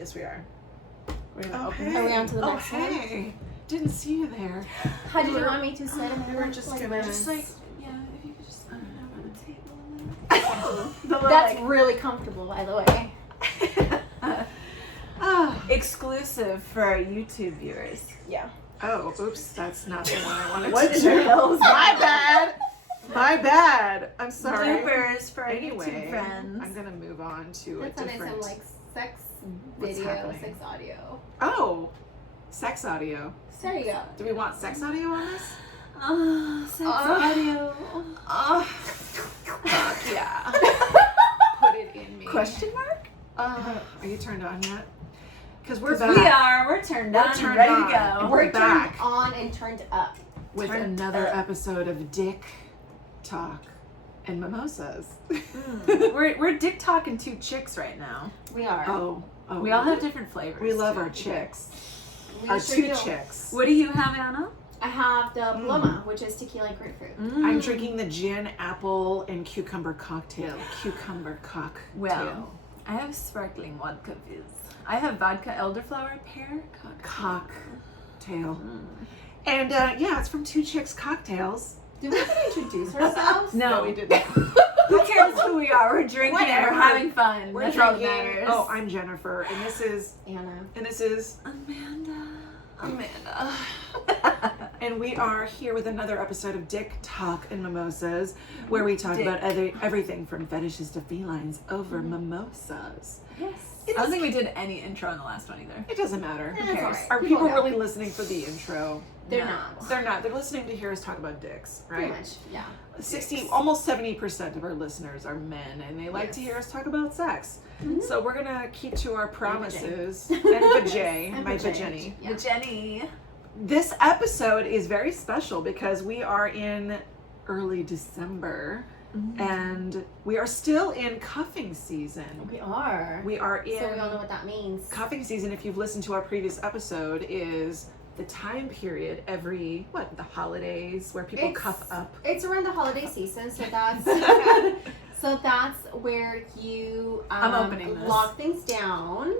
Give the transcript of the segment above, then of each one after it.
Yes, we are. We're gonna Okay. open. Are we on to the Oh, next one? hey. Didn't see you there. How did you want me to sit? We were just gonna Just just like, yeah, if you could just, I don't know, on the table. the little, That's like, really comfortable, by the way. Exclusive for our YouTube viewers. Yeah. oh, oops, that's not the one I wanted What to the do. hell is My that? bad. My bad. I'm sorry. Bloopers for our Anyway, YouTube friends. I'm gonna move on to That a sounded different. some like sex What's video, happening? sex audio. Oh, sex audio. There you go. Do we want sex audio on this? Sex audio. Yeah. Put it in me. Question mark? Are you turned on yet? Because we're 'Cause back we are. We're turned We're on, turned ready on. to go. We're back. turned on and turned up. with Turned another up. episode of Dick Talk and Mimosas. We're dick talking two chicks right now. We are. Oh, We all have different flavors. We love too. our chicks. We Our sure two do. chicks. What do you have, Anna? I have the Paloma, which is tequila and grapefruit. I'm drinking the gin, apple, and cucumber cocktail. Cucumber cocktail. Well, I have sparkling vodka fizz. I have vodka elderflower pear Cocktail. And yeah, it's from Two Chicks Cocktails. Do we have to introduce ourselves? No, we didn't. Who cares who we are? We're drinking and Whatever. we're having fun. We're That's all that drinking. matters. Oh, I'm Jennifer, and this is Anna. Amanda. and we are here with another episode of Dick Talk and Mimosas, where we talk Dick. about everything from fetishes to felines over mimosas. Yes. I don't think we did any intro in the last one either. It doesn't matter. It's cares? alright. Are people know. really listening for the intro? They're No. not. They're not. They're listening to hear us talk about dicks, right? Pretty much, yeah. 60, almost 70% of our listeners are men, and they like to Yes. hear us talk about sex. So we're gonna keep to our promises. vajay. And vajay, And my vajay. vajayni. Yeah. Jenny. This episode is very special because we are in early December, and we are still in cuffing season. We are. We are in So we all know what that means. cuffing season. If you've listened to our previous episode, is the time period every the holidays where people cuff up. It's around the holiday season, so that's where you I'm opening this. lock things down.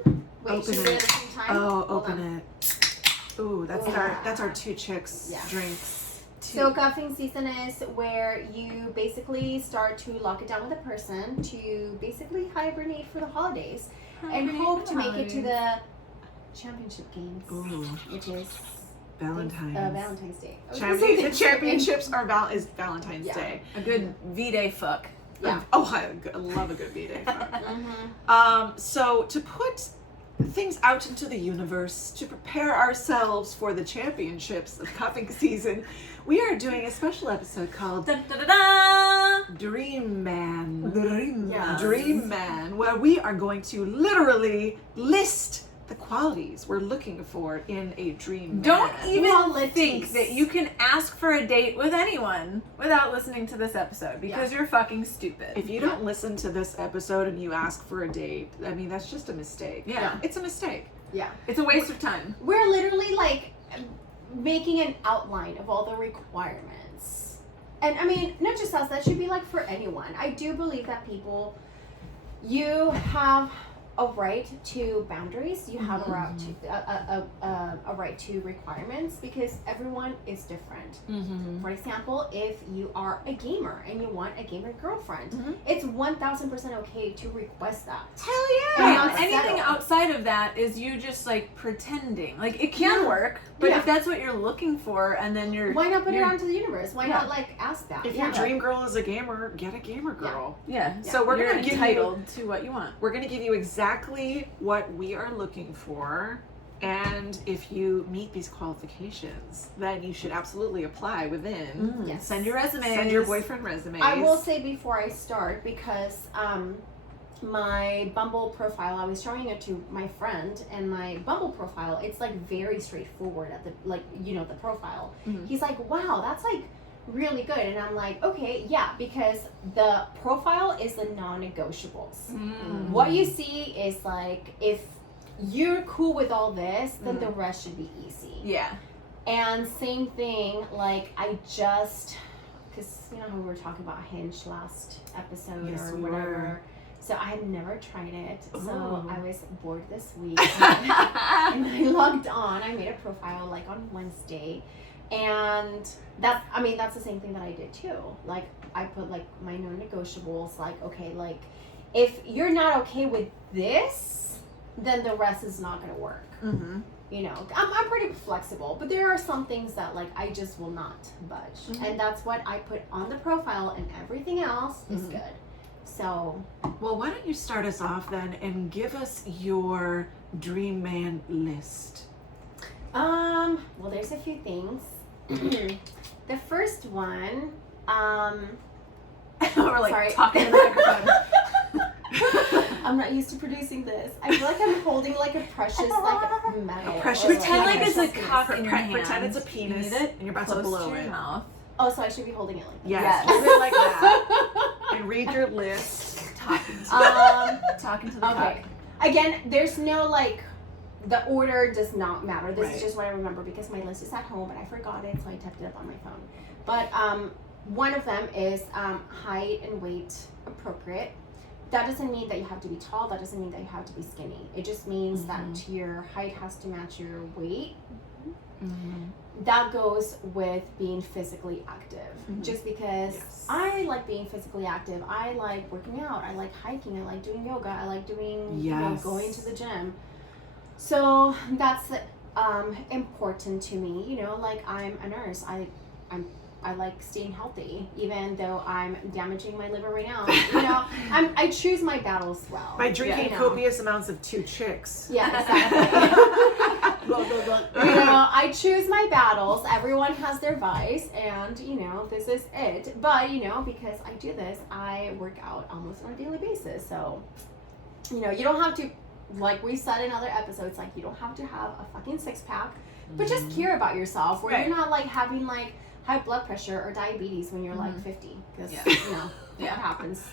Wait, Open should we it. at the same time? Oh, Hold open on. it. Ooh, that's our Two Chicks Yeah. drinks. So cuffing season is where you basically start to lock it down with a person to basically hibernate for the holidays and hope to make it to the championship games, Ooh, which is Valentine's. Valentine's Day. I was gonna say The Thanksgiving. championships are Valentine's Yeah. Day. A good V-Day fuck. Yeah. Oh, I love a good B-Day. Mhm. So to put things out into the universe, to prepare ourselves for the championships of cuffing season, we are doing a special episode called Dun, dun, dun, dun. Dream Man. Yeah. Dream Man, where we are going to literally list the qualities we're looking for in a dream man. Don't even Qualities. think that you can ask for a date with anyone without listening to this episode because you're fucking stupid. If you don't listen to this episode and you ask for a date, I mean, that's just a mistake. Yeah. It's a mistake. Yeah. It's a waste of time. We're literally like making an outline of all the requirements. And I mean, not just us, that should be like for anyone. I do believe that you have a right to boundaries. You have a right to a right to requirements because everyone is different. Mm-hmm. For example, if you are a gamer and you want a gamer girlfriend, it's 1000% okay to request that. Hell And yeah! not Anything settle. outside of that is you just like pretending. Like it can work, but Yeah. if that's what you're looking for, and then you're Why not put it you're- out into the universe? Why not like ask that? If your dream girl is a gamer, get a gamer girl. Yeah. So we're you're gonna give you entitled to what you want. We're gonna give you exactly what we are looking for, and if you meet these qualifications, then you should absolutely apply within. Yes. Send your resume. Send your boyfriend resumes. I will say before I start, because my Bumble profile, I was showing it to my friend, and my Bumble profile, it's like very straightforward at the the profile. He's like, wow, that's like really good. And I'm like, okay, yeah, because the profile is the non-negotiables. What you see is like, if you're cool with all this, then the rest should be easy. Yeah. And same thing, like because you know how we were talking about Hinge last episode Yes, or we whatever. were. So I had never tried it. So Ooh. I was bored this week. And I logged on. I made a profile like on Wednesday. And that's the same thing that I did too. Like I put like my non-negotiables, like, okay, like if you're not okay with this, then the rest is not gonna work. Mm-hmm. You know, I'm pretty flexible, but there are some things that like I just will not budge. And that's what I put on the profile, and everything else is good. So, Well, why don't you start us off then and give us your dream man list? well, there's a few things. The first one, We're like Sorry. talking to the microphone. I'm not used to producing this. I feel like I'm holding like a precious like metal. A precious or, Pretend like it's a precious- cock in your hand. Pretend it's a penis You need it and you're about to close blow to your it. mouth. Oh, so I should be holding it like that. Yes, Yes. hold it like that and read your list. Talking to, talking to the Okay. cock. Again, there's no like, the order does not matter. This Right. is just what I remember because my list is at home and I forgot it, so I typed it up on my phone. But one of them is height and weight appropriate. That doesn't mean that you have to be tall. That doesn't mean that you have to be skinny. It just means that your height has to match your weight. That goes with being physically active. Just because Yes. I like being physically active. I like working out. I like hiking. I like doing yoga. I like doing, Yes. going to the gym. So that's important to me. You know, like I'm a nurse. I like staying healthy, even though I'm damaging my liver right now. You know, I choose my battles well. By drinking you know. copious amounts of 2 chicks. Yeah, exactly. You know, I choose my battles. Everyone has their vice, and you know, this is it. But you know, because I do this, I work out almost on a daily basis. So, you know, you don't have to, like we said in other episodes, like you don't have to have a fucking 6-pack, but just care about yourself. Where Right. you're not like having like high blood pressure or diabetes when you're like 50, because you know that happens.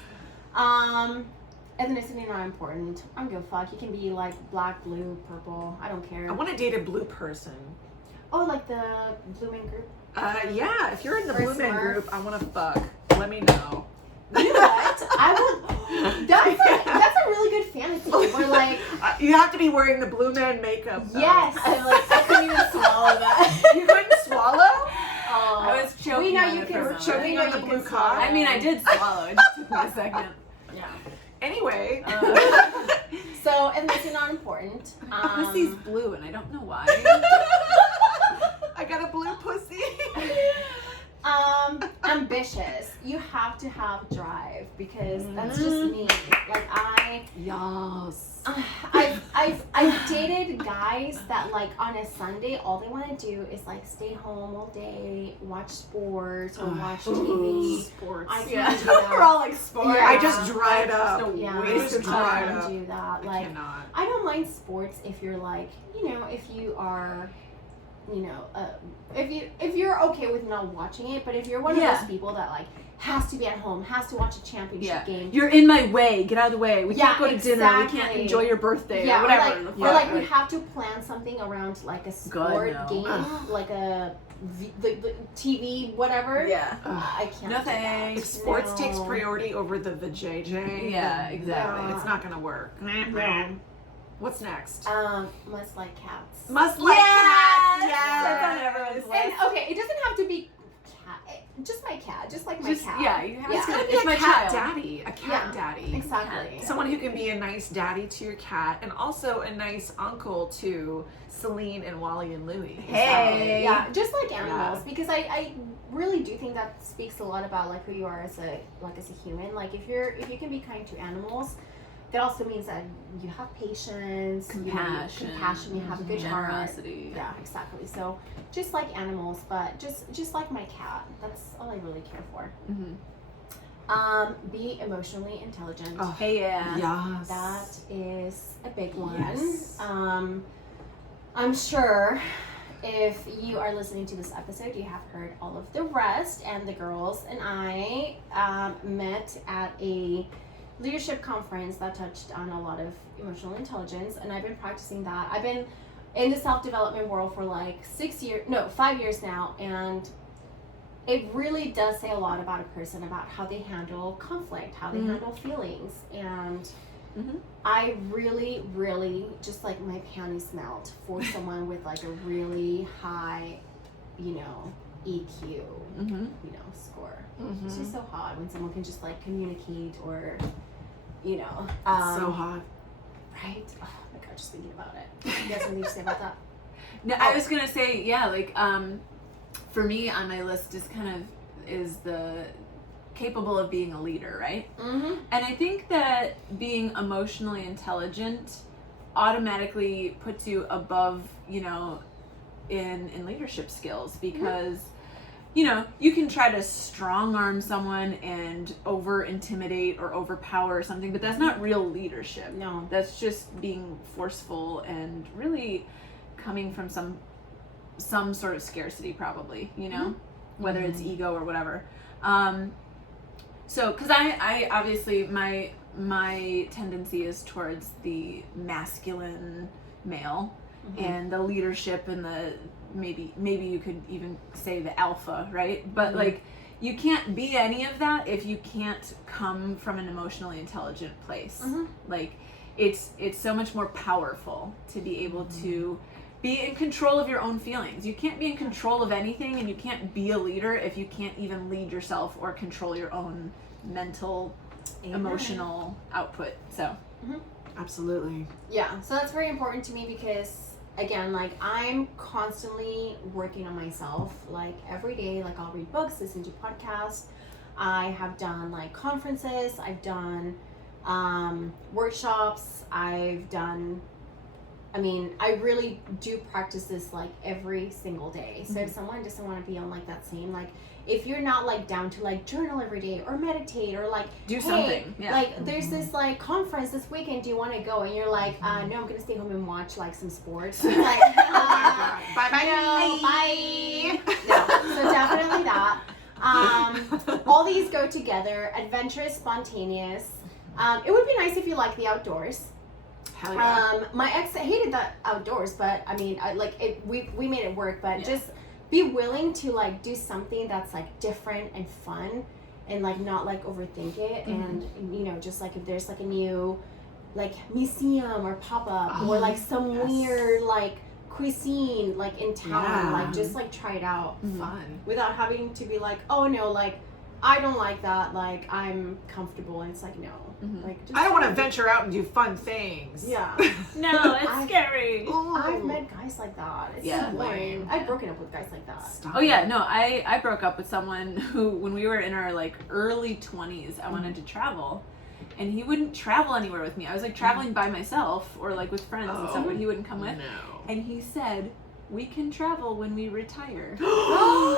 Ethnicity not important. I don't give a fuck. You can be like black, blue, purple. I don't care. I want to date a blue person. Oh, like the Blue Man Group. Yeah, if you're in the Or Blue Man Smurf. group, I want to fuck. Let me know. You know what? I would. That's a really good fantasy. Where like, You have to be wearing the Blue Man makeup. Though. yes, I couldn't even swallow that. You couldn't swallow? I was choking. We know on you it can. for a We're choking We moment. know on the you blue can cock. swallow. I mean, I did swallow. It just took me a second. Yeah. Anyway. So ethnicity not important. Pussy's blue, and I don't know why. I got a blue pussy. Ambitious. You have to have drive because that's just me. Like Yes. I've dated guys that like on a Sunday all they want to do is like stay home all day, watch sports or watch TV. Sports. I can't Yeah, do that. we're all like sports. Yeah. I just dried up. Just a Yeah, waste of I I time. can't can't do that. I Like cannot. I don't mind sports if you're like, you know, if you are, you know, if you're okay with not watching it, but if you're one of Yeah. those people that like has to be at home, has to watch a championship game. You're in my way. Get out of the way. We Yeah, can't go to dinner. We can't exactly. enjoy your birthday Yeah, or whatever. or like we have to plan something around like a sport no. game, like a the TV, whatever. Yeah. I can't. No do that. thanks. If sports No. takes priority over the vajayjay, Yeah, then exactly. it's not gonna work. No. What's next? Must like cats. Must like Yes! cats. Yes. That's on everyone's list. And okay, it doesn't have to be cat. Just my cat. Just like my Just, cat. yeah, you have Yeah. It's gotta be It's a my cat child. daddy. A cat Yeah. daddy. Exactly. Someone who can be a nice daddy to your cat and also a nice uncle to Celine and Wally and Louie. Hey. Yeah, just like animals, because I really do think that speaks a lot about like who you are as a human. Like if you can be kind to animals, that also means that you have patience, Compassion. you have a good heart. Generosity. Yeah, exactly. So just like animals, but just like my cat. That's all I really care for. Mm-hmm. Be emotionally intelligent. Oh, Hey, yeah. yes. That is a big one. Yes. I'm sure if you are listening to this episode, you have heard all of the rest. And the girls and I met at a leadership conference that touched on a lot of emotional intelligence, and I've been practicing that. I've been in the self-development world for like 5 years now, and it really does say a lot about a person, about how they handle conflict, how they handle feelings. And I really, really just like my panties melt for someone with like a really high, you know, EQ, you know, score. It's just so hot when someone can just like communicate or, you know. So hot. Right? Oh my god, just thinking about it. You guys have anything to say about that? No, I was gonna say, yeah, like for me on my list is the capable of being a leader, right? And I think that being emotionally intelligent automatically puts you above, you know, in leadership skills, because you know, you can try to strong arm someone and over intimidate or overpower something, but that's not real leadership. No. That's just being forceful and really coming from some sort of scarcity, probably, you know, whether it's ego or whatever. So, because I obviously my tendency is towards the masculine male and the leadership and the maybe you could even say the alpha, right? But like, you can't be any of that if you can't come from an emotionally intelligent place. Like, it's so much more powerful to be able to be in control of your own feelings. You can't be in control of anything, and you can't be a leader if you can't even lead yourself or control your own mental, emotional output. So, Absolutely. Yeah, so that's very important to me because, again, like, I'm constantly working on myself, like, every day. Like, I'll read books, listen to podcasts. I have done, like, conferences. I've done workshops. I've done, I mean, I really do practice this, like, every single day. So if someone doesn't want to be on, like, that same, like, if you're not, like, down to, like, journal every day or meditate or, like, do something. Yeah. Like, there's this, like, conference this weekend, do you want to go? And you're like, no, I'm going to stay home and watch, like, some sports. It's like, Bye-bye. no, bye. No, so definitely that. All these go together, adventurous, spontaneous. It would be nice if you like the outdoors. Hell yeah. My ex hated the outdoors, but I mean, we made it work, but just be willing to, like, do something that's, like, different and fun, and, like, not, like, overthink it. And, you know, just, like, if there's, like, a new, like, museum or pop-up or, like, some weird, like, cuisine, like, in town, like, just, like, try it out. Fun. Without having to be like, oh no, like, I don't like that, like, I'm comfortable. And it's like, no, like, just I don't want to venture out and do fun things. Yeah. No, it's scary. I've met guys like that. It's so boring. lame. I've broken up with guys like that. Stop Oh yeah, it. no, I broke up with someone who, when we were in our, like, early 20s, I wanted to travel, and he wouldn't travel anywhere with me. I was, like, traveling by myself or, like, with friends and stuff, but he wouldn't come with. No. And he said, we can travel when we retire. Ew!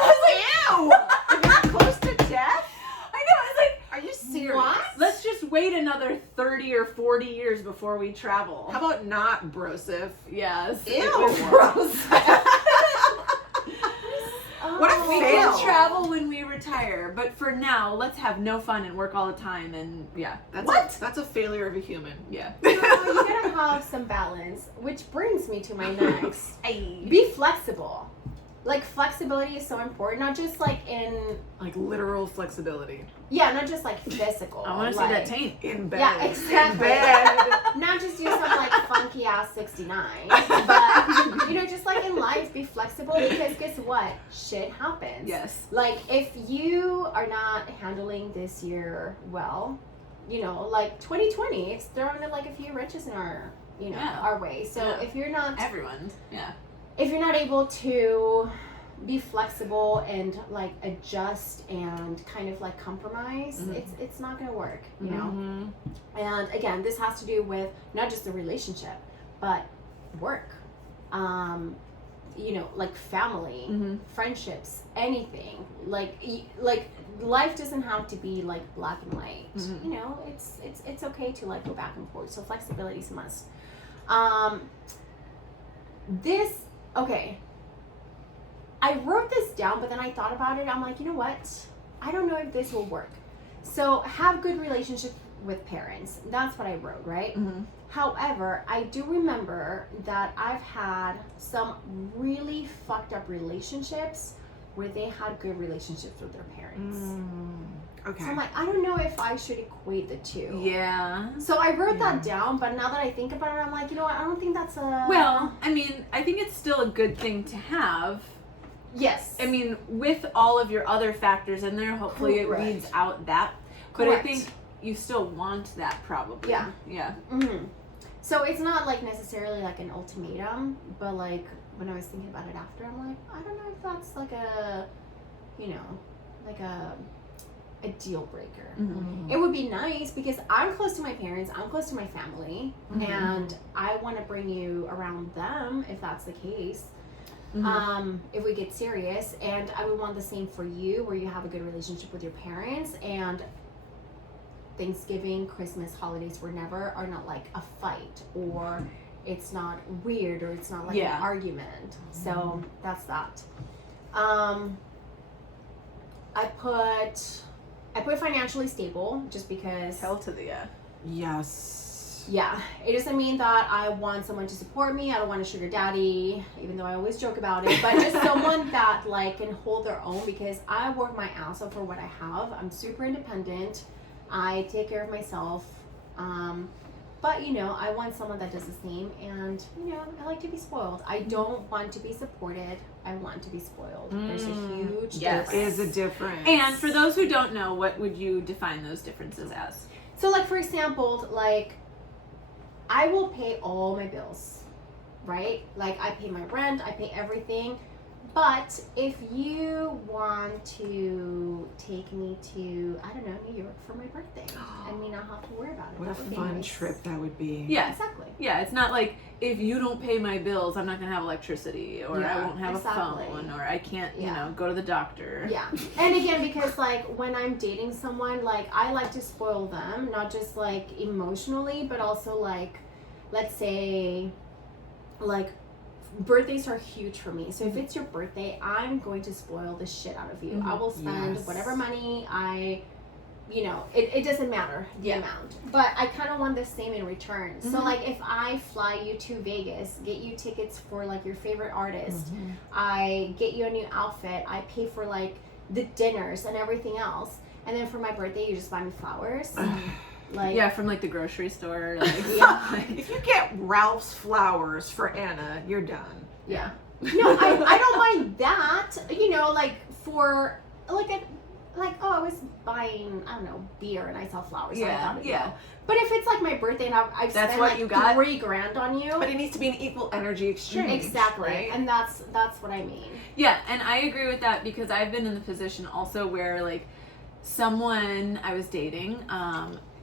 If you're close to death? I know, I was like, Are you serious? What? let's just wait another 30 or 40 years before we travel. How about not, brosif? Yes. Ew, it was- brosif. What a We fail. can travel when we retire, but for now, let's have no fun and work all the time. And yeah, That's a failure of a human. yeah. No, you gotta have some balance, which brings me to my next. Hey. Be flexible. Like, flexibility is so important, not just, like, in, Like literal flexibility. yeah, not just, like, physical. I want to see like, that taint. In bed. Yeah, exactly. In bed. Not just do some, like, funky ass 69, but, you know, just, like, in life, be flexible, because guess what? Shit happens. Yes. Like, if you are not handling this year well, you know, like, 2020, it's throwing, like, a few wrenches in our, you know, our way. So Yeah. if you're not, Everyone. Yeah. if you're not able to be flexible and, like, adjust and kind of, like, compromise, it's not gonna work, you know. And again, this has to do with not just the relationship, but work, you know, like, family, friendships, anything. Like life doesn't have to be, like, black and white. You know, it's okay to, like, go back and forth. So flexibility is a must. Okay. I wrote this down, but then I thought about it. I'm like, you know what? I don't know if this will work. So have good relationship with parents. That's what I wrote, right? However, I do remember that I've had some really fucked up relationships where they had good relationships with their parents. Okay. So I'm like, I don't know if I should equate the two. Yeah. So I wrote that down, but now that I think about it, I'm like, you know what? I don't think that's a... Well, I mean, I think it's still a good thing to have. Yes. I mean, with all of your other factors in there, hopefully Correct. it weeds out that. But Correct. I think you still want that probably. Yeah. Yeah. Mm-hmm. So it's not like necessarily like an ultimatum, but like when I was thinking about it after, I'm like, I don't know if that's like a, you know, like a deal breaker. Mm-hmm. It would be nice because I'm close to my parents, I'm close to my family, and I want to bring you around them if that's the case. If we get serious, and I would want the same for you, where you have a good relationship with your parents, and Thanksgiving, Christmas, holidays are not like a fight, or it's not weird, or it's not like an argument. So that's that. I put financially stable just because. Hell to the yeah. Yes. Yeah, it doesn't mean that I want someone to support me. I don't want a sugar daddy, even though I always joke about it. But just someone that like can hold their own, because I work my ass off for what I have. I'm super independent. I take care of myself. But you know, I want someone that does the same. And you know, I like to be spoiled. I don't want to be supported. I want to be spoiled. There's a huge difference. There is a difference. And for those who don't know, what would you define those differences as? So like, for example, like I will pay all my bills, right? Like I pay my rent, I pay everything. But if you want to take me to, I don't know, New York for my birthday and me not have to worry about it. What a fun trip that would be. Yeah. Exactly. Yeah, it's not like if you don't pay my bills, I'm not going to have electricity, or I won't have a phone, or I can't, you know, go to the doctor. Yeah. And again, because like when I'm dating someone, like I like to spoil them, not just like emotionally, but also like, let's say, like birthdays are huge for me. So if it's your birthday, I'm going to spoil the shit out of you. I will spend whatever money you know, it doesn't matter the amount, but I kind of want the same in return. So like if I fly you to Vegas, get you tickets for like your favorite artist, I get you a new outfit, I pay for like the dinners and everything else, and then for my birthday you just buy me flowers. Like, from like the grocery store. Like, if you get Ralph's flowers for Anna, you're done. Yeah. No, I don't mind that. You know, like for like oh, I was buying, I don't know, beer and I saw flowers. So I thought it'd be cool. But if it's like my birthday and I've That's spent what like you got? $3,000 on you. But it needs to be an equal energy exchange. Exactly. Right? And that's what I mean. Yeah, and I agree with that because I've been in the position also where like someone I was dating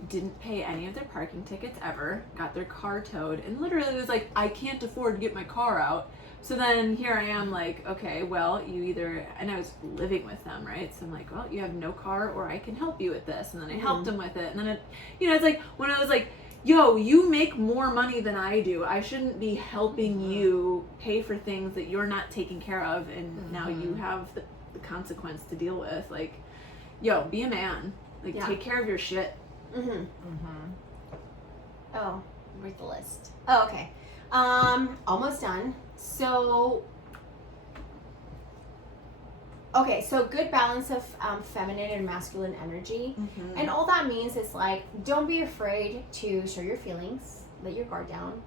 didn't pay any of their parking tickets ever, got their car towed, and literally was like, I can't afford to get my car out. So then here I am like, okay, well, you either, and I was living with them, right? So I'm like, well, you have no car or I can help you with this. And then I helped him with it. And then it, you know, it's like when I was like, yo, you make more money than I do. I shouldn't be helping you pay for things that you're not taking care of. And now you have the consequence to deal with. Like, yo, be a man. Like, take care of your shit. Oh, where's the list? Oh, okay. Almost done. So, okay, so good balance of feminine and masculine energy. And all that means is like, don't be afraid to show your feelings, let your guard down.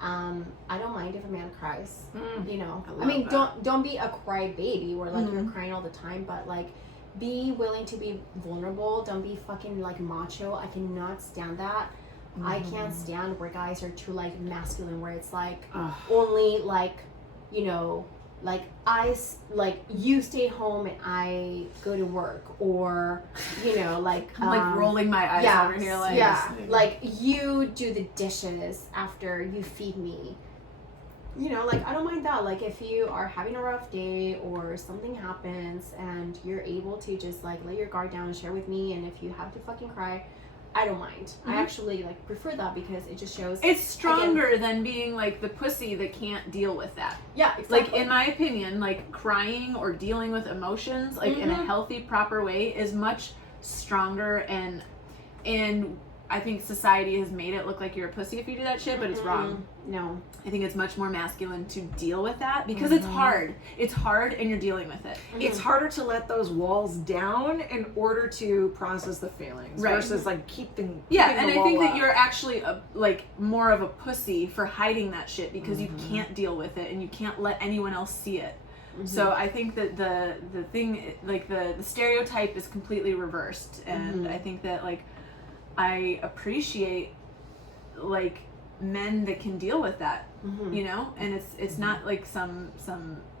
I don't mind if a man cries, you know. I mean, don't be a cry baby where like you're crying all the time, but like be willing to be vulnerable. Don't be fucking like macho. I cannot stand that. I can't stand where guys are too like masculine, where it's like only like, you know, like you stay home and I go to work, or you know, like I'm like rolling my eyes over here, like like you do the dishes after you feed me. You know, like I don't mind that. Like if you are having a rough day or something happens and you're able to just like let your guard down and share with me, and if you have to fucking cry, I don't mind. I actually like prefer that because it just shows it's stronger than being like the pussy that can't deal with that. Yeah, exactly. Like in my opinion, like crying or dealing with emotions like in a healthy, proper way is much stronger and I think society has made it look like you're a pussy if you do that shit, but it's wrong. No. I think it's much more masculine to deal with that because it's hard. It's hard and you're dealing with it. It's harder to let those walls down in order to process the feelings versus like keeping and the I think wall that up. you're actually like more of a pussy for hiding that shit because you can't deal with it and you can't let anyone else see it. So I think that the thing, like the stereotype is completely reversed, and I think that like I appreciate like men that can deal with that, you know, and it's not like some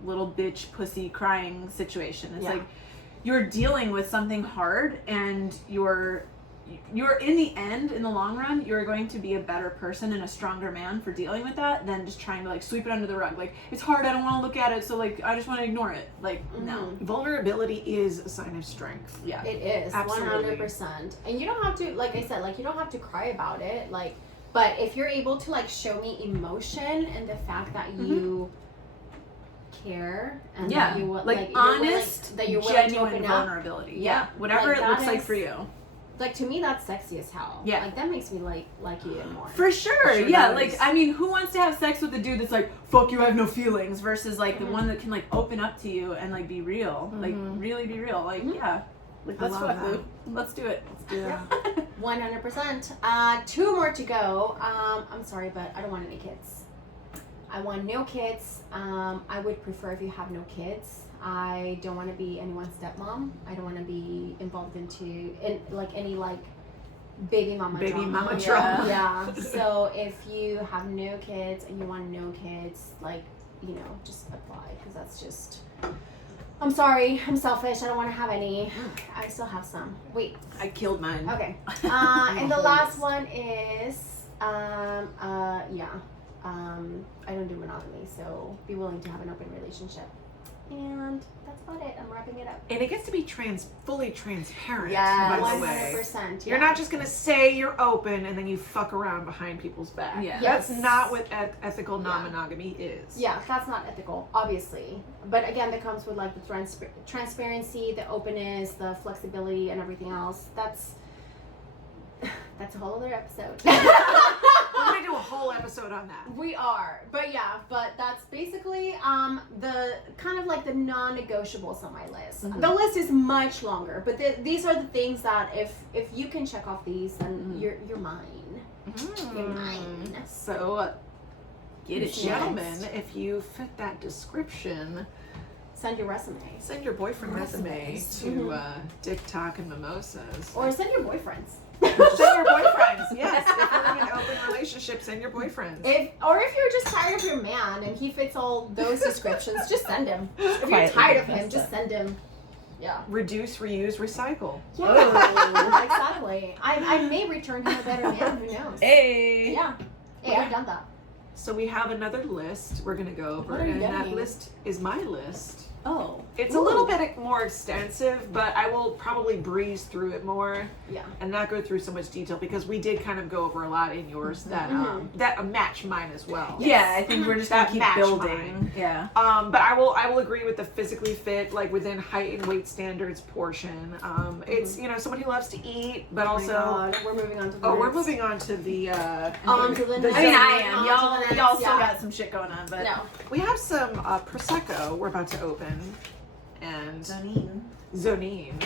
little bitch pussy crying situation. It's like you're dealing with something hard, and you're in the end, in the long run, you're going to be a better person and a stronger man for dealing with that than just trying to like sweep it under the rug. Like, it's hard, I don't want to look at it, so like I just want to ignore it. Like, no. Vulnerability is a sign of strength. Yeah. It is. Absolutely. 100%. And you don't have to, like I said, like you don't have to cry about it. Like, but if you're able to like show me emotion and the fact that you care and that you like honest, that you're willing genuine to open up. vulnerability. Yeah. Whatever Like, it looks that like is- for you. Like, to me, that's sexy as hell. Yeah. Like, that makes me like you even more. For sure, Sure yeah. does. Like, I mean, who wants to have sex with a dude that's like, fuck you, I have no feelings, versus like the one that can like open up to you and like be real, like really be real. Like, yeah, like let's love fuck, that. Luke. Let's do it. Let's do it. 100%. 2 more to go. I'm sorry, but I don't want any kids. I want no kids. I would prefer if you have no kids. I don't want to be anyone's stepmom. I don't want to be involved in like any like baby mama drama. drama. Yeah. So if you have no kids and you want no kids, like, you know, just apply, because that's just. I'm sorry. I'm selfish. I don't want to have any. I still have some. Wait. I killed mine. Okay. And the last one is, I don't do monogamy, so be willing to have an open relationship. And that's about it. I'm wrapping it up. And it gets to be fully transparent, Yeah, by the way. 100%. You're not just going to say you're open and then you fuck around behind people's back. Yeah. That's Yes. not what ethical non-monogamy is. Yeah, that's not ethical, obviously. But again, that comes with like the transparency, the openness, the flexibility, and everything else. That's a whole other episode. We're going to do a whole episode on that. We are, but that's basically the kind of like the non-negotiables on my list. The list is much longer, but these are the things that if you can check off these, then you're mine. You're mine. So, Get it, gentlemen, if you fit that description, Send your resume, send your boyfriend resume to Dick Talk and Mimosas. or send your boyfriends. Send your boyfriends. Yes, if you're in an open relationship, send your boyfriends. If you're just tired of your man and he fits all those descriptions, just send him. If you're Quietly tired of him, request just it. send him. Yeah. Reduce, reuse, recycle. Yeah. Exactly. I may return him a better man. Who knows? Hey. Yeah. Hey, I've done that. So we have another list we're going to go over, What are you and that doing? list is my list. Oh. It's a little bit more extensive, but I will probably breeze through it more Yeah. and not go through so much detail because we did kind of go over a lot in yours that match mine as well. Yeah, I think we're just gonna That keep match building. mine. Yeah. But I will agree with the physically fit, like within height and weight standards portion. It's someone who loves to eat, but Oh my also God. We're moving on to the next. we're moving on to the On to the next. I mean, I On am. to Y'all the next, still yeah. got some shit going on, but No. we have some prosecco we're about to open and zonine. So mean.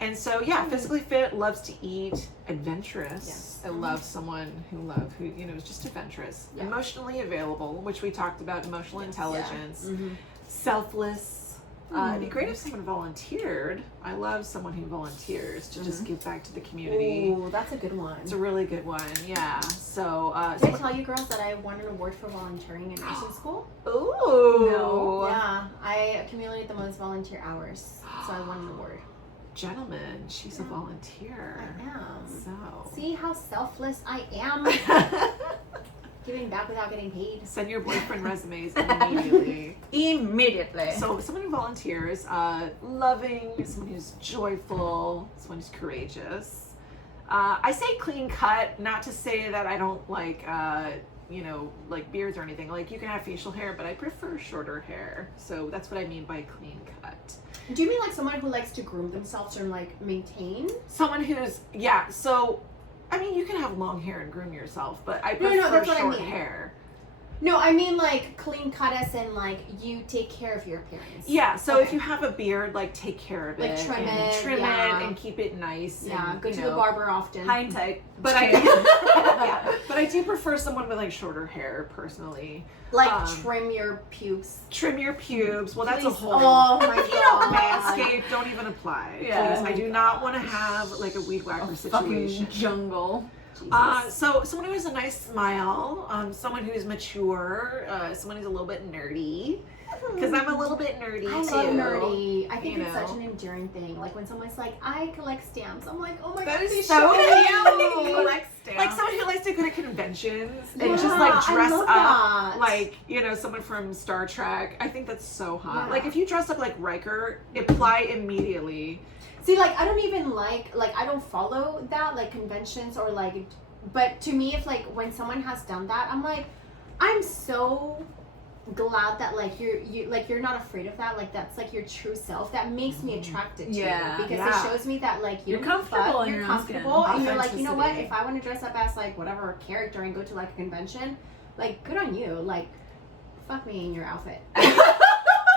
And so physically fit, loves to eat, adventurous. Yes. I love someone who is just adventurous, Yeah. emotionally available, which we talked about, emotional intelligence, Mm-hmm. selfless. It'd be great if someone volunteered. I love someone who volunteers to just give back to the community. Ooh, that's a good one. It's a really good one, yeah. So, Did I tell you girls that I won an award for volunteering in nursing school? ooh, No. Yeah, I accumulated the most volunteer hours, so I won an award. gentlemen, she's a volunteer. I am. So, See how selfless I am? Giving back without getting paid. send your boyfriend resumes immediately. immediately. So someone who volunteers, loving, someone who's joyful, someone who's courageous. I say clean cut, not to say that I don't like, like beards or anything. Like you can have facial hair, but I prefer shorter hair. So that's what I mean by clean cut. Do you mean like someone who likes to groom themselves or like maintain? Someone who's, so I mean, you can have long hair and groom yourself, but I No, prefer that's what I short mean. hair. No, I mean like clean cut as in like you take care of your appearance. Yeah, so if Okay. you have a beard, like take care of Like it. trim and it, trim yeah. it and keep it nice. Yeah, and, go you to know. the barber often. Hang tight. But I, Chair. yeah, but I do prefer someone with like shorter hair personally. Like Um, trim your pubes. Trim your pubes. Well, that's a Please. whole. Oh my If you don't god. manscape, don't even apply. Yeah. Please, I do not want to have like a weed whacker situation. Fucking jungle. So someone who has a nice smile, someone who's mature, someone who's a little bit nerdy, because I'm a little bit nerdy I too. love nerdy. I think you it's know. such an endearing thing. Like when someone's like, I collect stamps. I'm like, oh my That god, is they so should. cute. Stamps. Like someone who likes to go to conventions and Yeah, just like I dress love up that. like, you know, someone from Star Trek. I think that's so hot. Yeah. Like if you dress up like Riker, apply immediately. See, like I don't even like I don't follow that like conventions or like, but to me, if like when someone has done that, I'm like, I'm so glad that like you're not afraid of that. Like that's like your true self. That makes me attracted to Yeah. you because Yeah. it shows me that like You're don't give a comfortable fuck, in you're your own comfortable, skin. and you're like, you know what? Authenticity. If I want to dress up as like whatever character and go to like a convention, like good on you. Like, fuck me in your outfit.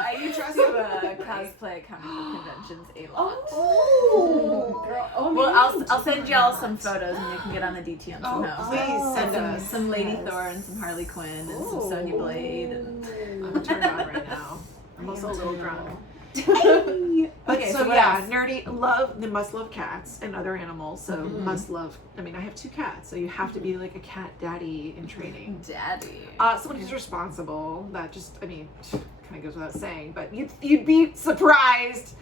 I used to cosplay comic book conventions a lot. Oh, girl. Oh, Well, maybe I'll do send y'all that. some photos and you can get on the DTM Oh, somehow. please send some, us. some Lady Yes. Thor and some Harley Quinn and Ooh. some Sonya Blade. And... I'm turned on right now. I'm I also a am little too. drunk. But Okay, so what yeah, else? nerdy they must love cats and other animals. So must love. I mean, I have 2 cats, so you have to be like a cat daddy in training. Daddy. Someone who's responsible. That just, I mean, kind of goes without saying, but you'd be surprised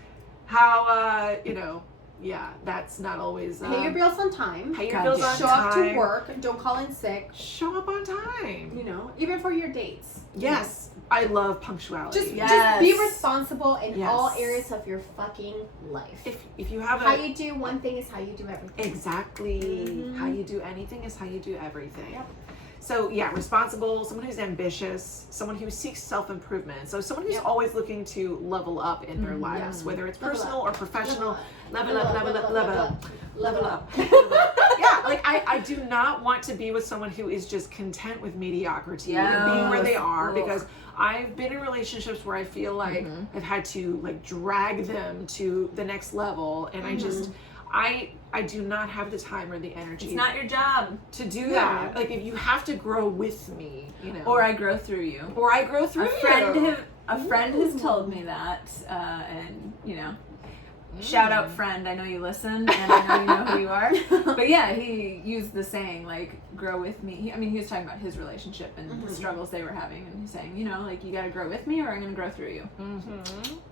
how you know, yeah, that's not always. Pay your bills on time. Pay your God, bills yeah. on Show up time. to work. Don't call in sick. Show up on time. You know, even for your dates. Yes, I love punctuality. Just Yes. be responsible in Yes. all areas of your fucking life. if you have How a you do one thing is how you do everything. exactly Mhm. how you do anything is how you do everything. Yep. So yeah, responsible, someone who's ambitious, someone who seeks self-improvement. So someone who's Yep. always looking to level up in their lives, Yeah. whether it's Level personal up. or professional. Level Level up, up, level up, level level up, up. Level up. Yeah, like I do not want to be with someone who is just content with mediocrity and being where they Yes. are, Ugh. because I've been in relationships where I feel like I've had to like drag them to the next level, and I just I do not have the time or the energy It's not your job. to do Yeah. that. Like if you have to grow with me, you know, Or I grow through you. or I grow through A friend has told me that, and you know, shout out friend. I know you listen, and I know you know who you are. But yeah, he used the saying like "grow with me." He was talking about his relationship and the struggles they were having, and he's saying, you know, like you got to grow with me, or I'm going to grow through you.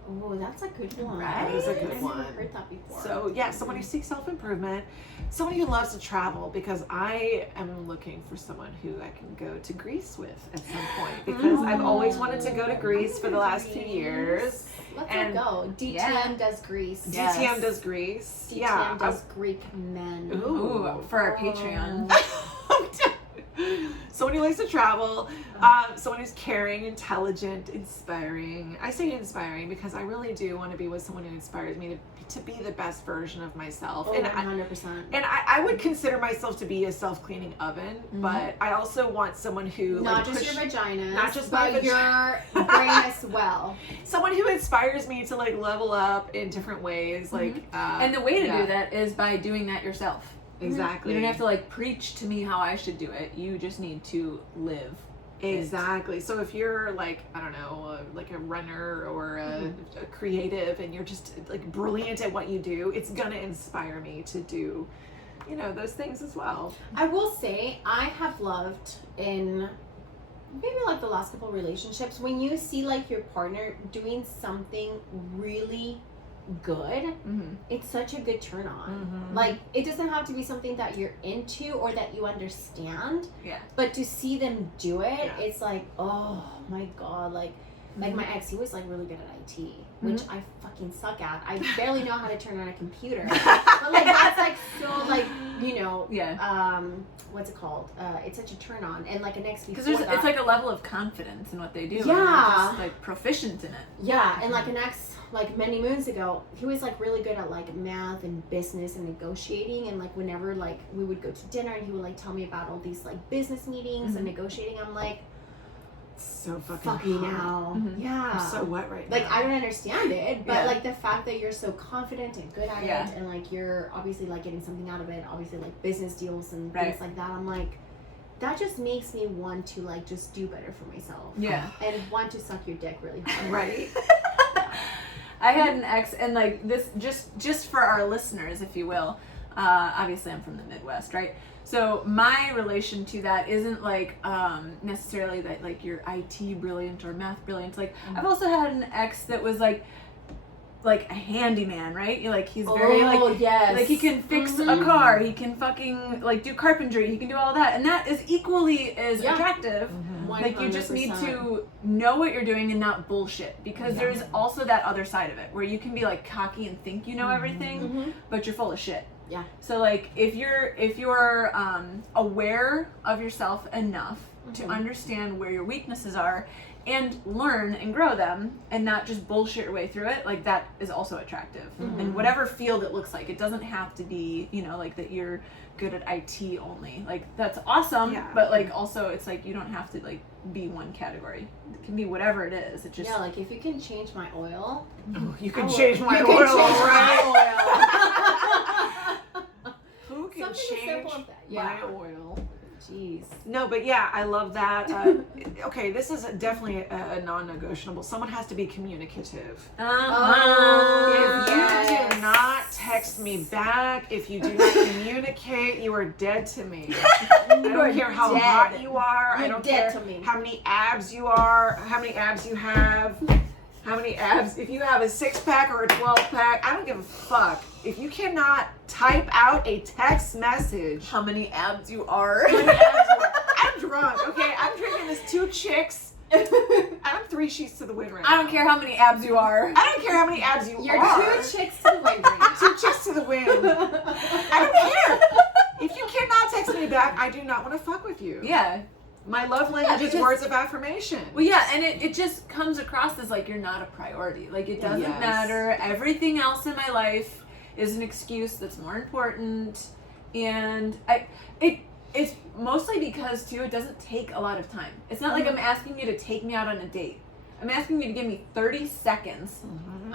Oh, that's a good one. Right? That is a good I've one. never heard that before. So yeah, someone who seeks self-improvement, someone who loves to travel, because I am looking for someone who I can go to Greece with at some point, because I've always wanted to go to Greece for the last few years. Let's And- go. DTM does Greece. Yes. DTM does Greece. DTM Yeah. does Greek men. Ooh. For our Patreon. Someone who likes to travel, someone who's caring, intelligent, inspiring. I say inspiring because I really do want to be with someone who inspires me to be the best version of myself. Oh, And 100%. I would consider myself to be a self-cleaning oven, but I also want someone who Not like, just your vagina, not just my but your brain as well. someone who inspires me to like level up in different ways, like And the way to yeah. do that is by doing that yourself. Exactly. You don't have to like preach to me how I should do it. You just need to live. Exactly. So if you're like, I don't know, like a runner or a creative, and you're just like brilliant at what you do, it's gonna inspire me to do, you know, those things as well. I will say, I have loved in maybe like the last couple relationships, when you see like your partner doing something really good, it's such a good turn on. Like, it doesn't have to be something that you're into or that you understand, Yeah. but to see them do it, Yeah. it's like, oh my god, like Like my ex, he was like really good at IT, which I fucking suck at. I barely know how to turn on a computer. But like that's like so like, you know, what's it called? It's such a turn on. And like an ex before because it's like a level of confidence in what they do. Yeah. And they're just like proficient in it. Yeah, and like an ex, like many moons ago, he was like really good at like math and business and negotiating. And like whenever like we would go to dinner and he would like tell me about all these like business meetings and negotiating, I'm like, so fucking hot. now. Yeah. I'm so wet right now. Like I don't understand it, but like the fact that you're so confident and good at it, and like you're obviously like getting something out of it, obviously like business deals and things like that, I'm like, that just makes me want to like just do better for myself. Yeah. And want to suck your dick really hard. Right. I had an ex, and like this, just for our listeners, if you will, obviously I'm from the Midwest, right? So my relation to that isn't like necessarily that like you're IT brilliant or math brilliant. Like I've also had an ex that was like a handyman, right? Like he's very like he can fix a car, he can fucking like do carpentry, he can do all that, and that is equally as attractive. Like you just need to know what you're doing and not bullshit, because there's also that other side of it where you can be like cocky and think you know everything, but you're full of shit. Yeah. So like if you're aware of yourself enough to understand where your weaknesses are and learn and grow them and not just bullshit your way through it, like that is also attractive. In whatever field it looks like. It doesn't have to be, you know, like that you're good at IT only. Like that's awesome, but like also it's like you don't have to like be one category. It can be whatever it is. It just like if you can change my oil, you can change my oil, right? Who can change my oil? Jeez. No, but yeah, I love that. Okay, this is definitely a non-negotiable. Someone has to be communicative. If you do not text me back, if you do not communicate, you are dead to me. I don't care how hot you are. I don't care how many abs you are, how many abs you have, how many abs. If you have a 6-pack or a 12-pack, I don't give a fuck. If you cannot type out a text message, how many abs you are. I'm drunk, okay? I'm drinking this 2 chicks. I'm 3 sheets to the wind right now. I don't care how many abs you are. I don't care how many abs you You're are. 2 chicks to the wind right now. 2 chicks to the wind. I don't care. If you cannot text me back, I do not want to fuck with you. Yeah. My love language is words of affirmation. Well, yeah, and it just comes across as like you're not a priority. Like it doesn't matter. Everything else in my life is an excuse that's more important. And it's mostly because too it doesn't take a lot of time. It's not like I'm asking you to take me out on a date. I'm asking you to give me 30 seconds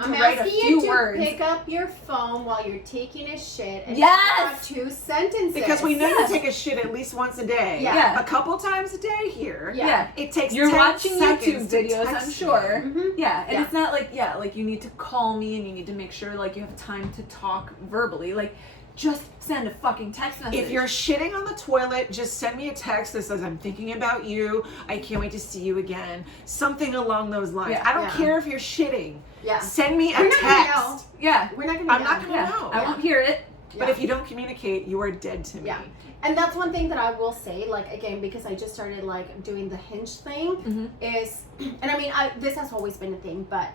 to write a few words. Pick up your phone while you're taking a shit and Yes! 2 sentences. Because we know you take a shit at least once a day. Yeah. A couple times a day here. Yeah. It takes You're 10 watching YouTube seconds to videos, text I'm sure. Mhm. Yeah, and Yeah. it's not like, like you need to call me and you need to make sure like you have time to talk verbally. Like just send a fucking text message. If you're shitting on the toilet, just send me a text that says, I'm thinking about you. I can't wait to see you again. Something along those lines. Yeah. I don't care if you're shitting. Yeah. Send me a We're not gonna text. know. Yeah. We're not gonna I'm not going to know. I won't hear it. But if you don't communicate, you are dead to me. Yeah. And that's one thing that I will say, like, again, because I just started, like, doing the Hinge thing, is, and I mean, this has always been a thing, but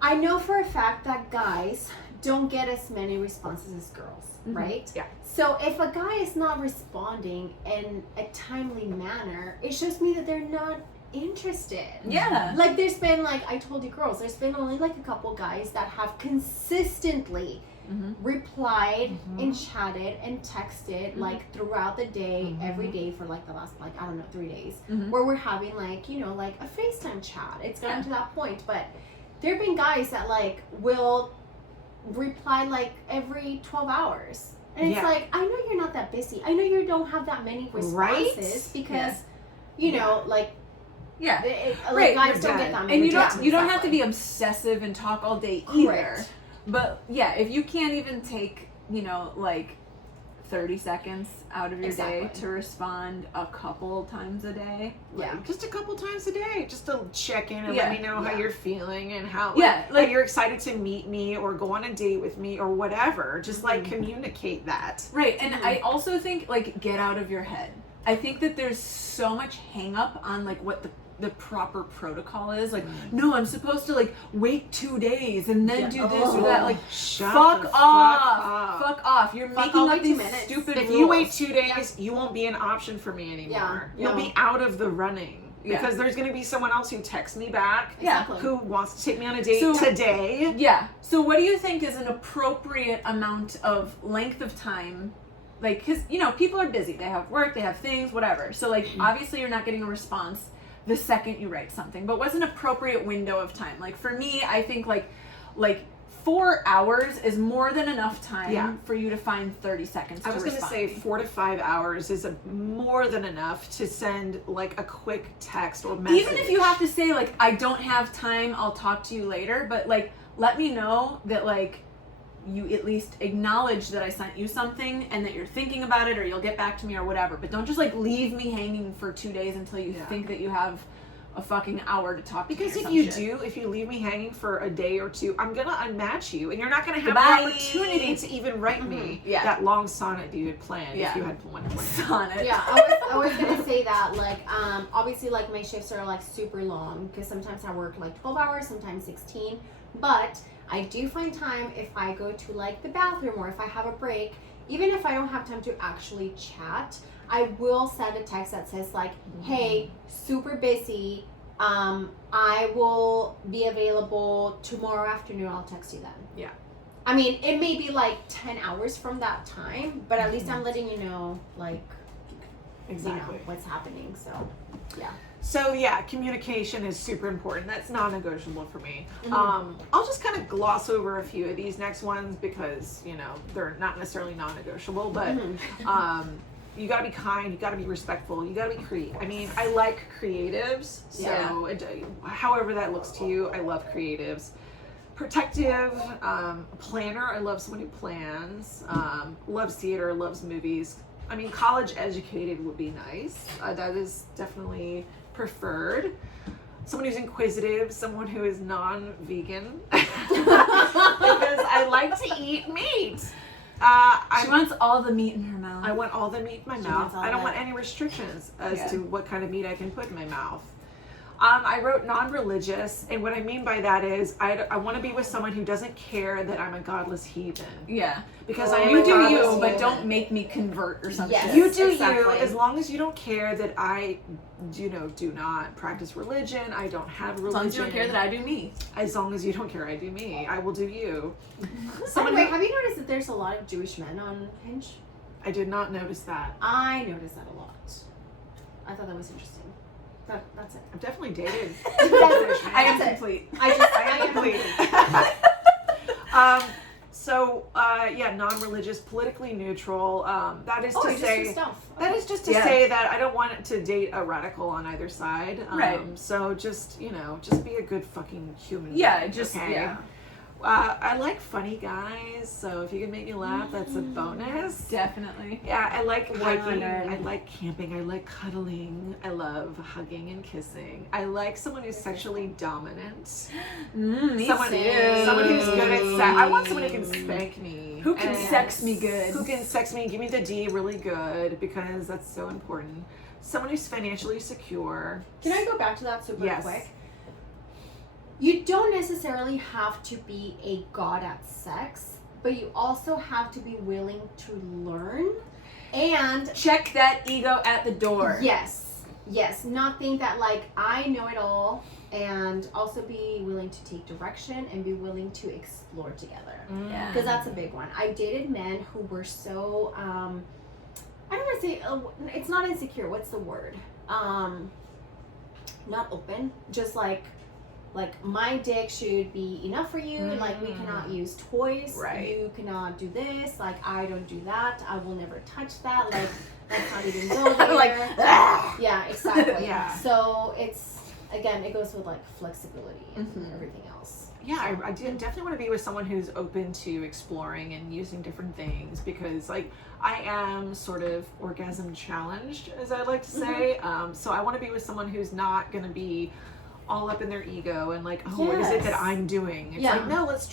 I know for a fact that guys don't get as many responses as girls, right? Yeah. So if a guy is not responding in a timely manner, it shows me that they're not interested. Yeah. Like, there's been, like, I told you girls, there's been only, like, a couple guys that have consistently replied and chatted and texted like throughout the day, every day for like the last, like, I don't know, 3 days, where we're having like, you know, like a FaceTime chat. It's gotten to that point, but there have been guys that like will reply like every 12 hours. And it's like, I know you're not that busy. I know you don't have that many responses because, you know, like, like guys don't get that many. And you don't have to be obsessive and talk all day either. But yeah, if you can't even take, you know, like 30 seconds out of your day to respond a couple times a day. Just a couple times a day, just to check in and let me know how you're feeling and how like you're excited to meet me or go on a date with me or whatever. Just like communicate that. Right. And I also think like get out of your head. I think that there's so much hang up on like what the proper protocol is. Like, no, I'm supposed to like wait 2 days and then do this or that. Like, fuck off. You're making up these stupid If rules. you wait 2 days, you won't be an option for me anymore. Yeah. You'll be out of the running. Because there's going to be someone else who texts me back who wants to take me on a date today. Yeah. So what do you think is an appropriate amount of length of time? Like, because, you know, people are busy. They have work, they have things, whatever. So, like, obviously you're not getting a response the second you write something. But what's an appropriate window of time? Like, for me, I think, like 4 hours is more than enough time for you to find 30 seconds to respond. I was going to say 4 to 5 hours is more than enough to send like a quick text or message. Even if you have to say like, I don't have time, I'll talk to you later, but like, let me know that like you at least acknowledge that I sent you something and that you're thinking about it or you'll get back to me or whatever. But don't just like leave me hanging for 2 days until you think that you have a fucking hour to talk to me. Because if you leave me hanging for a day or two, I'm gonna unmatch you, and you're not gonna have the opportunity to even write me that long sonnet you had planned if you had one planned. Sonnet. Yeah, I was gonna say that, like, obviously, like, my shifts are like super long because sometimes I work like 12 hours, sometimes 16, but I do find time if I go to like the bathroom or if I have a break, even if I don't have time to actually chat, I will send a text that says like, hey, super busy, I will be available tomorrow afternoon, I'll text you then. Yeah. I mean, it may be like 10 hours from that time, but at least I'm letting you know, like, exactly what's happening, so, yeah. So communication is super important. That's non-negotiable for me. I'll just kind of gloss over a few of these next ones because, you know, they're not necessarily non-negotiable, but you gotta be kind, you gotta be respectful, you gotta be creative. I mean, I like creatives, so however that looks to you, I love creatives. Protective, planner, I love someone who plans, loves theater, loves movies. I mean, college educated would be nice. That is definitely preferred. Someone who's inquisitive, someone who is non-vegan, because I like to eat meat. She wants all the meat in her mouth. I want all the meat in my mouth. I don't want any restrictions as to what kind of meat I can put in my mouth. I wrote non-religious, and what I mean by that is I want to be with someone who doesn't care that I'm a godless heathen. Yeah. Because I am you a do godless you, heathen. but don't make me convert or something. Yes. You do Exactly. you, as long as you don't care that I, do not practice religion. I don't have religion. As long as you don't care that I do me. As long as you don't care I do me. I will do you. By the way, have you noticed that there's a lot of Jewish men on Hinge? I did not notice that. I noticed that a lot. I thought that was interesting. That's it. I've definitely dated. I am complete. I am complete. Non-religious, politically neutral. That is to say that is just to say that I don't want to date a radical on either side. Right. So just be a good fucking human. Yeah. being, Just okay? yeah. I like funny guys, so if you can make me laugh, that's a bonus. Definitely. Yeah, I like hiking, 100. I like camping, I like cuddling, I love hugging and kissing. I like someone who's sexually dominant. Me Someone who's good at sex. I want someone who can spank me. Who can sex me good. Who can sex me, give me the D really good, because that's so important. Someone who's financially secure. Can I go back to that super Yes. quick? You don't necessarily have to be a god at sex, but you also have to be willing to learn and Check that ego at the door. yes, not think that like I know it all, and also be willing to take direction and be willing to explore together. Yeah. Because that's a big one. I dated men who were so I don't want to say it's not insecure. What's the word? Not open. Just like my dick should be enough for you. Like we cannot use toys. Right. You cannot do this. Like I don't do that. I will never touch that. Like let's not even go there. Like, ah! Yeah, exactly. Yeah. So it's again, it goes with like flexibility and everything else. Yeah, I do definitely want to be with someone who's open to exploring and using different things, because like I am sort of orgasm challenged, as I like to say. So I want to be with someone who's not going to be all up in their ego and like, what is it that I'm doing? It's like, no, let's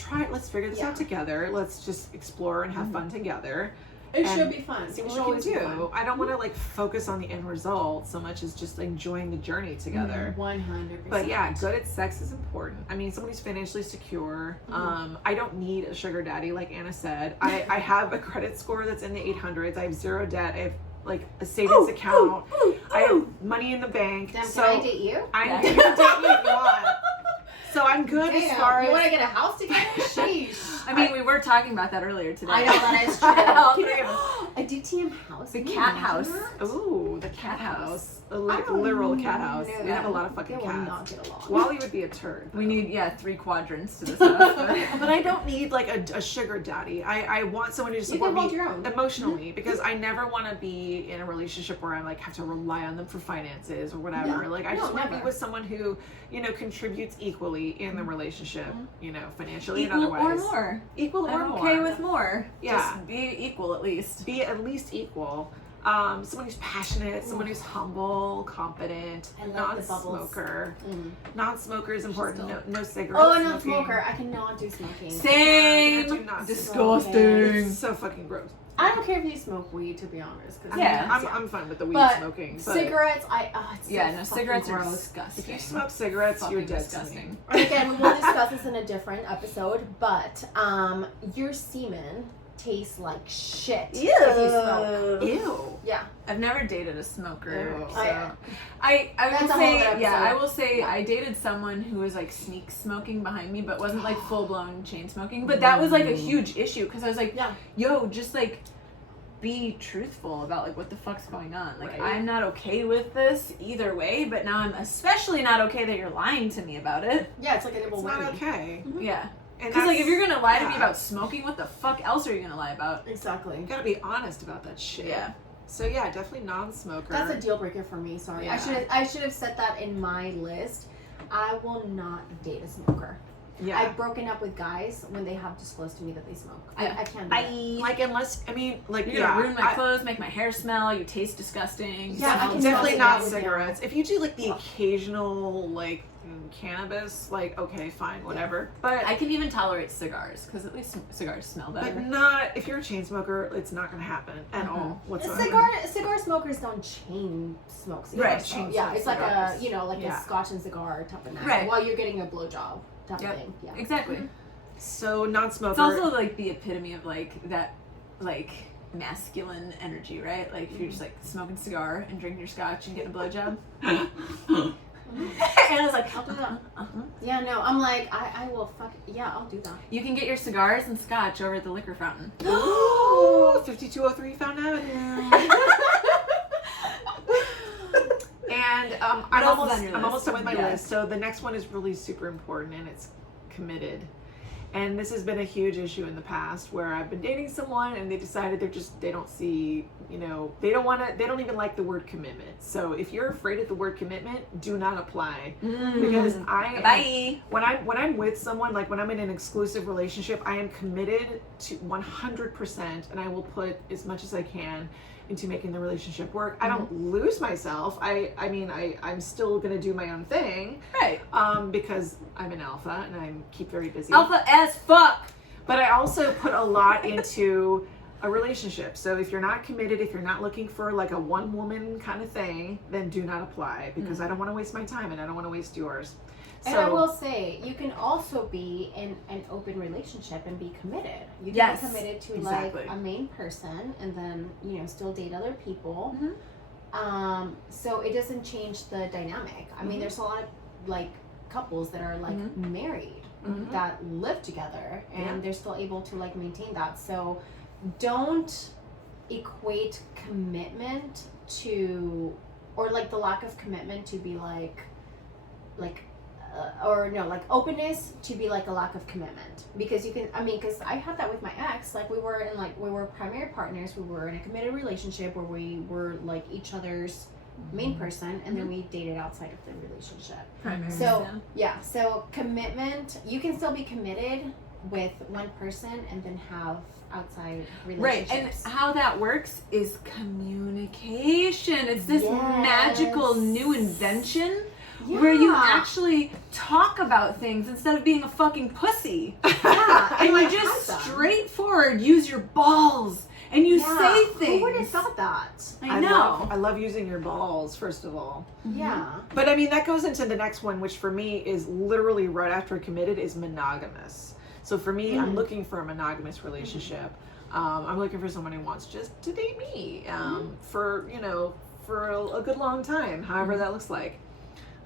figure this out together. Let's just explore and have fun together. It And should be fun. see It what should we always can be do. fun. I don't want to like focus on the end result so much as just enjoying the journey together. 100%. But yeah, good at sex is important. I mean, someone who's financially secure. I don't need a sugar daddy, like Anna said. I have a credit score that's in the 800s. I have zero debt. I have like a savings account. I have money in the bank. Damn, so can I date you? You can date me if you want. So I'm good as far you as. want to get a house together? Sheesh. I mean, we were talking about that earlier today. I know that is All true. three of us. A DTM house. The Can you cat imagine house. that? Ooh, the cat house. A I like don't literal know cat house. that. We have a lot of fucking They will cats. not get along. Wally would be a turd. We need 3 quadrants to this house. But I don't need like a sugar daddy. I want someone who just You can support hold me your own. emotionally because I never want to be in a relationship where I like have to rely on them for finances or whatever. Yeah. Like I No, just want to be never. with someone who, you know, contributes equally in the relationship, you know, financially Equal and otherwise. or more. Equal or I'm more. okay with more. Yeah. Just be equal at least. Be at least equal. Someone who's passionate, someone who's humble, competent, I like the bubbles. non-smoker. Mm. Non-smoker is important. Still. No cigarettes. Oh, smoking. non-smoker. I cannot do smoking. I do Same. not Disgusting. It's so fucking gross. I don't care if you smoke weed, to be honest. 'Cause Yeah. I'm fine with the weed But smoking. But cigarettes, it's Yeah, so no, fucking cigarettes are gross. disgusting. if you smoke cigarettes, you're Fucking dead disgusting. to me. And again, we will discuss this in a different episode, but your semen tastes like shit if you smoke. Ew. Yeah. I've never dated a smoker, Ew. so I- I That's will a whole say other yeah, I episode. will say I dated someone who was like sneak smoking behind me, but wasn't like full blown chain smoking. But that was like a huge issue because I was like, Yeah. yo, just like be truthful about like what the fuck's going on. Like Right. I'm not okay with this either way, but now I'm especially not okay that you're lying to me about it. Yeah, it's like a double It's not whammy. okay. Yeah, And because like if you're gonna lie to me yeah. about smoking, what the fuck else are you gonna lie about? Exactly. you gotta be honest about that shit. Yeah. So yeah, definitely non-smoker. That's a deal breaker for me. Sorry, Yeah. I should have set that in my list. I will not date a smoker. Yeah. I've broken up with guys when they have disclosed to me that they smoke. Yeah. I can't do it. Like unless like You're yeah, gonna ruin my I- clothes, make my hair smell. You taste disgusting. Yeah, I smell can definitely smell not cigarettes. cigarettes. If you do like the Ugh. occasional like cannabis, like okay, fine, whatever. But I can even tolerate cigars because at least cigars smell better. but not if you're a chain smoker, it's not gonna happen at all whatsoever. Cigar smokers don't chain smoke cigars. Right, so, chain yeah, smoke it's like cigars. a like Yeah. a scotch and cigar type of night Right. while you're getting a blowjob type Yep. of thing. Yeah. Exactly. So non-smoker. It's also like the epitome of like that, like masculine energy, right? Like if you're just like smoking a cigar and drinking your scotch and getting a blowjob. And it's like, I'll do that. uh-huh. Yeah, no, I'm like, I will fuck, yeah, I'll do that. You can get your cigars and scotch over at the liquor fountain. Ooh, 5203 Fountain Avenue. And I'm What else is almost on your I'm almost done with my list? list. So the next one is really super important, and it's committed. And this has been a huge issue in the past where I've been dating someone and they decided they don't see, you know, they don't even like the word commitment. So if you're afraid of the word commitment, do not apply. Because Bye. when I'm with someone, like when I'm in an exclusive relationship, I am committed to 100%, and I will put as much as I can into making the relationship work. I don't lose myself. I'm still gonna do my own thing, Right. because I'm an alpha and I keep very busy. Alpha as fuck. But I also put a lot into a relationship. So if you're not committed, if you're not looking for like a one woman kind of thing, then do not apply, because I don't want to waste my time and I don't want to waste yours. And I will say, you can also be in an open relationship and be committed. You can Yes, be committed to exactly. like a main person and then, you know, still date other people. Mhm. So it doesn't change the dynamic. I mean, there's a lot of like couples that are like married Mhm. that live together and Yeah. they're still able to like maintain that. So don't equate commitment to, or like the lack of commitment to be like openness to be like a lack of commitment, because you can, because I had that with my ex. Like we were primary partners, we were in a committed relationship where we were like each other's main person, and then we dated outside of the relationship. Primary. So so commitment, you can still be committed with one person and then have outside Right, and relationships. how that works is communication. It's this Yes. magical new invention where you actually talk about things instead of being a fucking pussy. yeah, And like, you just have them. straightforward use your balls And you Yeah, say things. Who would have thought that? I know. I love using your balls, first of all. Yeah. But I mean, that goes into the next one, which for me is literally right after committed, is monogamous. So for me, I'm looking for a monogamous relationship. I'm looking for someone who wants just to date me for, you know, for a good long time, however that looks like.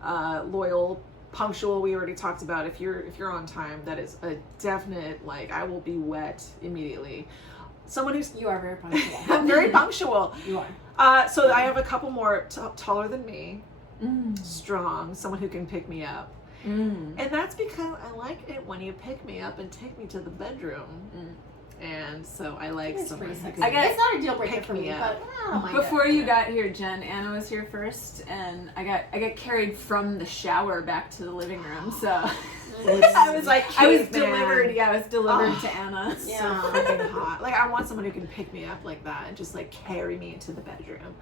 Loyal, punctual, we already talked about. If you're on time, that is a definite, like, I will be wet immediately. Someone who's You are very punctual. I'm very punctual. You are. So I have a couple more taller than me, strong, someone who can pick me up. And that's because I like it when you pick me up and take me to the bedroom. And so I like It's someone pretty who sexy. can It's not a deal breaker pick for me me, up. but I don't mind Before it. you got here, Jen, Anna was here first, and I got carried from the shower back to the living room. So I was like, I was caveman. delivered. Yeah, I was delivered Oh. to Anna. So Yeah. freaking hot. Like, I want someone who can pick me up like that and just like carry me into the bedroom.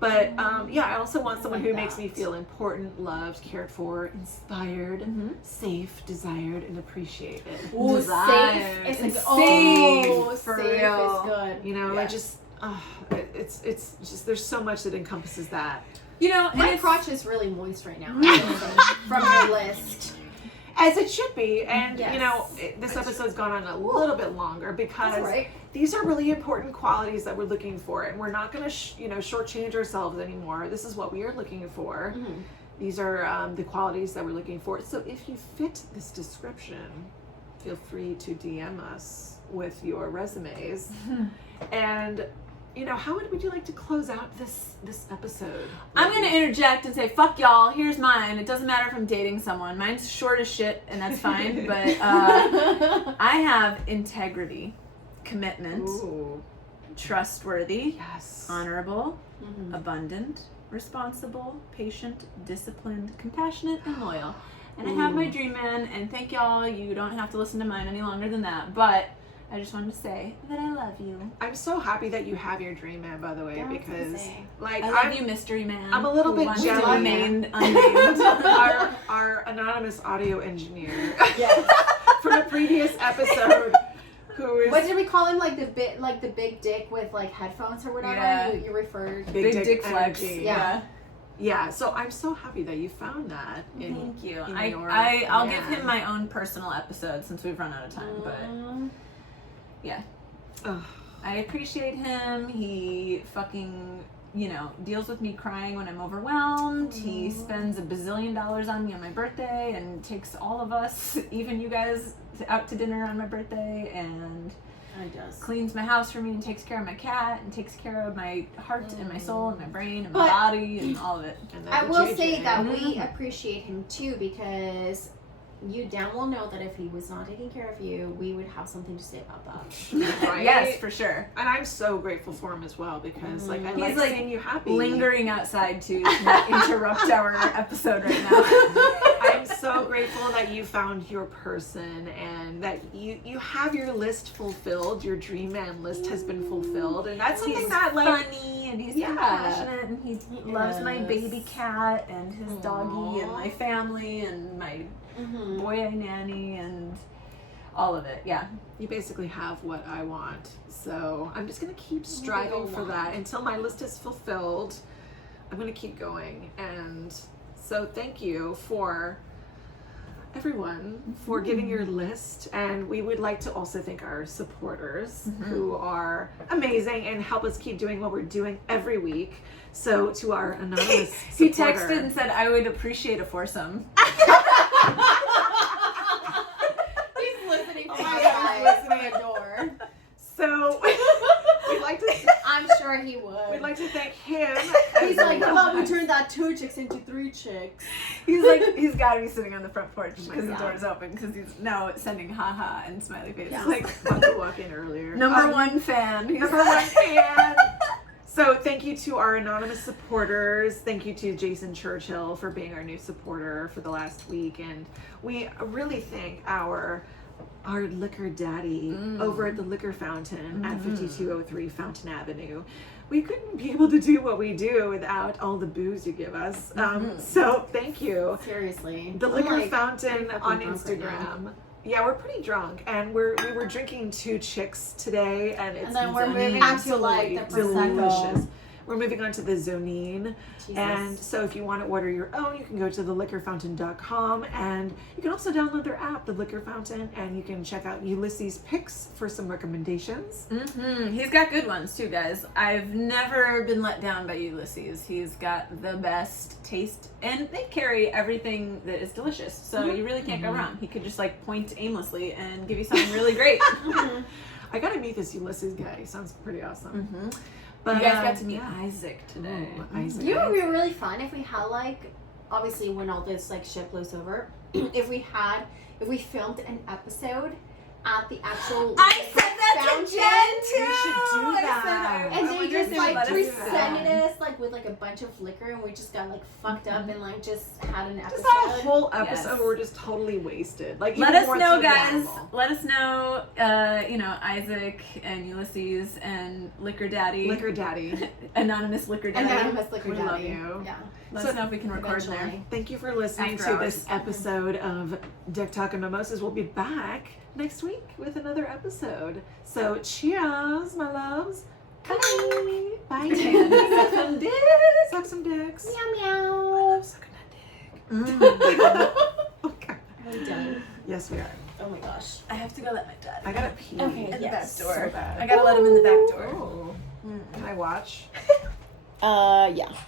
But yeah, I also want someone like who makes that. me feel important, loved, cared for, inspired, safe, desired, and appreciated. Ooh, Desire. safe. And It's oh, safe, for safe real. is good. You know, Yeah. I just, it's just, there's so much that encompasses that. You know, and My it's- crotch is really moist right now. From your list. As it should be. And, Yes. you know, this episode's gone on a little bit longer because That's right. these are really important qualities that we're looking for. And we're not going to, shortchange ourselves anymore. This is what we are looking for. These are the qualities that we're looking for. So if you fit this description, feel free to DM us with your resumes. And, you know, how would you like to close out this episode? I'm gonna interject and say, fuck y'all, here's mine. It doesn't matter if I'm dating someone. Mine's short as shit, and that's fine. But I have integrity, commitment, Ooh, trustworthy, yes. honorable, abundant, responsible, patient, disciplined, compassionate, and loyal. And I have my dream man, and thank y'all. You don't have to listen to mine any longer than that. But I just wanted to say that I love you. I'm so happy that you have your dream man, by the way, Yeah, I was gonna because say. like I love you, mystery man. I'm a little who bit wants jelly. to remain unnamed. our anonymous audio engineer Yes. from a previous episode, who is What did we call him? Like the big dick with like headphones or whatever. Yeah. You referred. Big Dick flex. energy. Yeah. Yeah, so I'm so happy that you found that. Thank you. in your I'll give man. him my own personal episode since we've run out of time. But yeah, Ugh. I appreciate him. He fucking, deals with me crying when I'm overwhelmed. He spends $1 bazillion on me on my birthday and takes all of us, even you guys, out to dinner on my birthday, and It does. cleans my house for me and takes care of my cat and takes care of my heart and my soul and my brain and my But- body and all of it. And I then will JJ. say that we appreciate him too, because you damn well know that if he was not taking care of you, we would have something to say about that. Right? Yes, for sure. And I'm so grateful for him as well, because like I He's, like like, seeing you happy. Lingering outside to not interrupt our episode right now. I'm so grateful that you found your person and that you have your list fulfilled. Your dream man list has been fulfilled, and that's something He's that like funny and he's Yeah. compassionate and he loves my is. baby cat and his doggy and Aw. my family and my Mm-hmm. boy I nanny and all of it. Yeah. you basically have what I want. So I'm just gonna keep striving for that until my list is fulfilled. I'm gonna keep going, and so thank you for everyone for giving your list, and we would like to also thank our supporters who are amazing and help us keep doing what we're doing every week. So to our anonymous He supporter, texted and said, I would appreciate a foursome. He's listening Oh to my you God, guys he's from listening. the door. so we'd like to I'm sure he would. we'd like to thank him. He's like, how about we turn that 2 chicks into 3 chicks? He's like, he's got to be sitting on the front porch Oh my because the God. door's open because he's now sending haha and smiley face. Yeah. like about to walk in earlier. Number one fan. He's Number one fan. So thank you to our anonymous supporters. Thank you to Jason Churchill for being our new supporter for the last week, and we really thank our liquor daddy over at the liquor fountain at 5203 Fountain Avenue. We couldn't be able to do what we do without all the booze you give us. So thank you. Seriously. The I'm Liquor like Fountain pretty fucking on drunk right now. Instagram. Yeah, we're pretty drunk, and we were drinking 2 chicks today, and it's And then we're moving on to like the delicious. prosecco. We're moving on to the Zonine. Jesus. And so if you want to order your own, you can go to theliquorfountain.com, and you can also download their app, The Liquor Fountain, and you can check out Ulysses' picks for some recommendations. He's got good ones too, guys. I've never been let down by Ulysses. He's got the best taste, and they carry everything that is delicious. So you really can't go wrong. He could just like point aimlessly and give you something really great. I got to meet this Ulysses guy. He sounds pretty awesome. But, You guys got to meet Isaac today. Ooh, Isaac. You know what would be really fun if we had like, obviously when all this like shit blows over, if we filmed an episode at the actual I said that fountain. to Jen too. We should do I said that. And I they wonder just if they like let us do presented that. us like with like a bunch of liquor, and we just got like fucked up and like just had an episode. Just have a whole episode Yes. where we're just totally wasted. Like, Let even us more know, so guys. normal. Let us know, Isaac and Ulysses and Liquor Daddy. Liquor Daddy. Anonymous Liquor Daddy. Anonymous liquor We daddy. love you. Yeah. Let us know if we can record there. Eventually. Thank you for listening After to hours. this episode of Deck Talk and Mimosas. We'll be back next week with another episode. So cheers, my loves. Bye. Bye. Suck some dick. Suck some dicks. Meow meow. Sucking that dick. Okay. Are we done? Yes, we are. Oh my gosh. I have to go let my dad I gotta pee. Okay. in the Yes. back door. So bad. I gotta let him in the back door. Oh. Can I watch? Yeah.